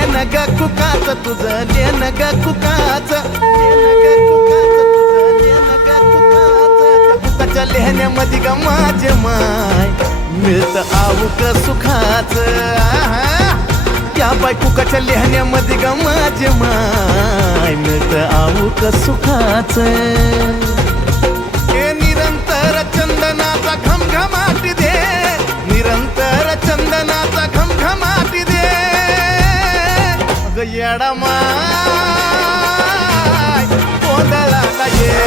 लेन ग कुकाच तुझं लेन ग कुकाच लेन ग कुकाच तुझं लेन ग कुकाच त्या कुकाच्या लेहण्यामध्ये ग माझे माय मिळतं आऊक सुखाच त्या बाय कुकाच्या लेहण्यामध्ये ग माझे माय मिळतं आऊक सुखाच हे निरंतर चंदनाचा घमघमाट दे निरंतर चंदनाचा घमघमाट दे अग येडा माय गोंधळाला ये